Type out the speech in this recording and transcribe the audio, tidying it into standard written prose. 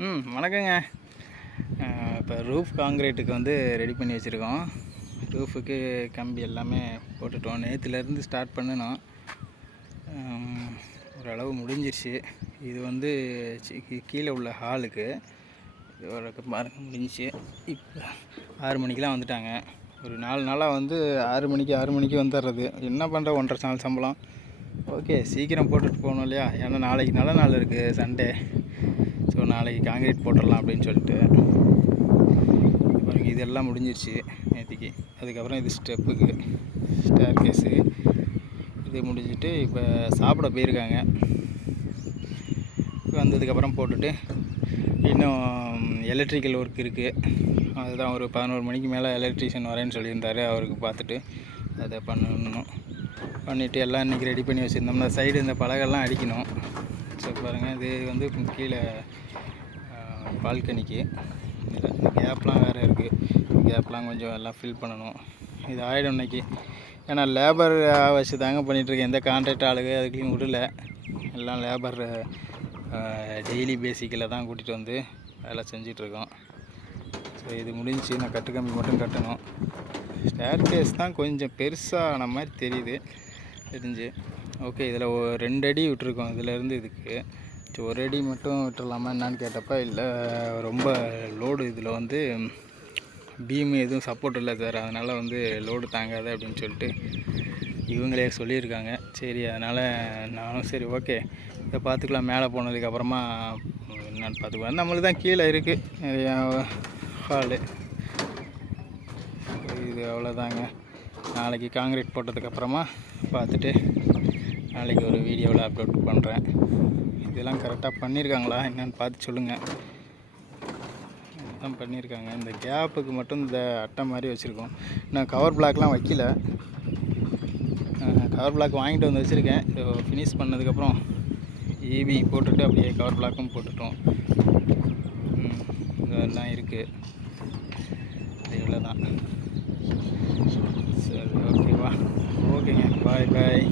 வணக்கங்க. இப்போ ரூஃப் காங்கிரீட்டுக்கு வந்து ரெடி பண்ணி வச்சுருக்கோம். ரூஃபுக்கு கம்பி எல்லாமே போட்டுட்டோம். நேற்றுலேருந்து ஸ்டார்ட் பண்ணணும். ஓரளவு முடிஞ்சிருச்சு. இது வந்து கீழே உள்ள ஹாலுக்கு பாருங்க முடிஞ்சிச்சு. இப்போ 6 மணிக்கெலாம் வந்துட்டாங்க. ஒரு 4 நாளாக வந்து 6 மணிக்கு வந்துடுறது. என்ன பண்ணுற 1.5 நாள் சம்பளம். ஓகே, சீக்கிரம் போட்டுட்டு போகணும் இல்லையா? ஏன்னா நாளைக்கு நல்ல நாள் இருக்குது, சண்டே. ஸோ நாளைக்கு காங்கிரீட் போட்டுடலாம் அப்படின்னு சொல்லிட்டு பாருங்கள், இதெல்லாம் முடிஞ்சிருச்சு நேற்றுக்கு. அதுக்கப்புறம் இது ஸ்டேர் கேஸு இது முடிஞ்சிட்டு இப்போ சாப்பிட போயிருக்காங்க. வந்ததுக்கப்புறம் போட்டுட்டு இன்னும் எலக்ட்ரிக்கல் ஒர்க் இருக்குது. அதுதான் ஒரு 11 மணிக்கு மேலே எலக்ட்ரிஷியன் வரேன்னு சொல்லியிருந்தார். அவருக்கு பார்த்துட்டு அதை பண்ணணும். பண்ணிவிட்டு எல்லாம் இன்றைக்கி ரெடி பண்ணி வச்சுருந்தோம்னா சைடு இந்த பலகெல்லாம் அடிக்கணும். ஸோ பாருங்கள், இது வந்து கீழே பால்கனிக்கு இதில் கேப்லாம் வேறு இருக்குது. கேப்லாம் கொஞ்சம் எல்லாம் ஃபில் பண்ணணும். இது ஆகிடும் இன்றைக்கி. ஏன்னா லேபர் வச்சு தாங்க பண்ணிகிட்ருக்கேன். எந்த கான்ட்ராக்ட் ஆளுங்க அதுக்குள்ளேயும் விடல. எல்லாம் லேபர் டெய்லி பேசிக்கில் தான் கூட்டிகிட்டு வந்து வேலை செஞ்சிட்ருக்கோம். ஸோ இது முடிஞ்சு நான் கட்டுக்கம்பி மட்டும் கட்டணும். ஸ்டேர் கேஸ் தான் கொஞ்சம் பெருசான மாதிரி தெரிஞ்சு. ஓகே, இதில் 2 அடி விட்டுருக்கோம். இதிலேருந்து இதுக்கு 1 அடி மட்டும் விட்டுடலாமா என்னான்னு கேட்டப்போ, இல்லை ரொம்ப லோடு இதில் வந்து பீமு எதுவும் சப்போர்ட் இல்லை சார், அதனால் வந்து லோடு தாங்காது அப்படின்னு சொல்லிட்டு இவங்களே சொல்லியிருக்காங்க. சரி, அதனால் நானும் சரி ஓகே இதை பார்த்துக்கலாம். மேலே போனதுக்கப்புறமா என்னென்னு பார்த்துக்கலாம். நம்மளுக்கு தான் கீழே இருக்குது நிறையா ஹாலு. இது அவ்வளோதாங்க. நாளைக்கு காங்கிரீட் போட்டதுக்கப்புறமா பார்த்துட்டு நாளைக்கு ஒரு வீடியோவில் அப்லோட் பண்ணுறேன். இதெல்லாம் கரெக்டாக பண்ணியிருக்காங்களா என்னென்னு பார்த்து சொல்லுங்கள். இதுதான் பண்ணியிருக்காங்க. இந்த கேப்புக்கு மட்டும் இந்த அட்டை மாதிரி வச்சுருக்கோம். நான் கவர் பிளாக்லாம் வைக்கல. கவர் பிளாக் வாங்கிட்டு வந்து வச்சுருக்கேன். இது ஃபினிஷ் பண்ணதுக்கப்புறம் ஈபி போட்டுட்டு அப்படியே கவர் பிளாக்கும் போட்டுட்டோம். இதெல்லாம் இருக்குது. இவ்வளோ தான். சரி, ஓகேவா? ஓகேங்க, பாய்.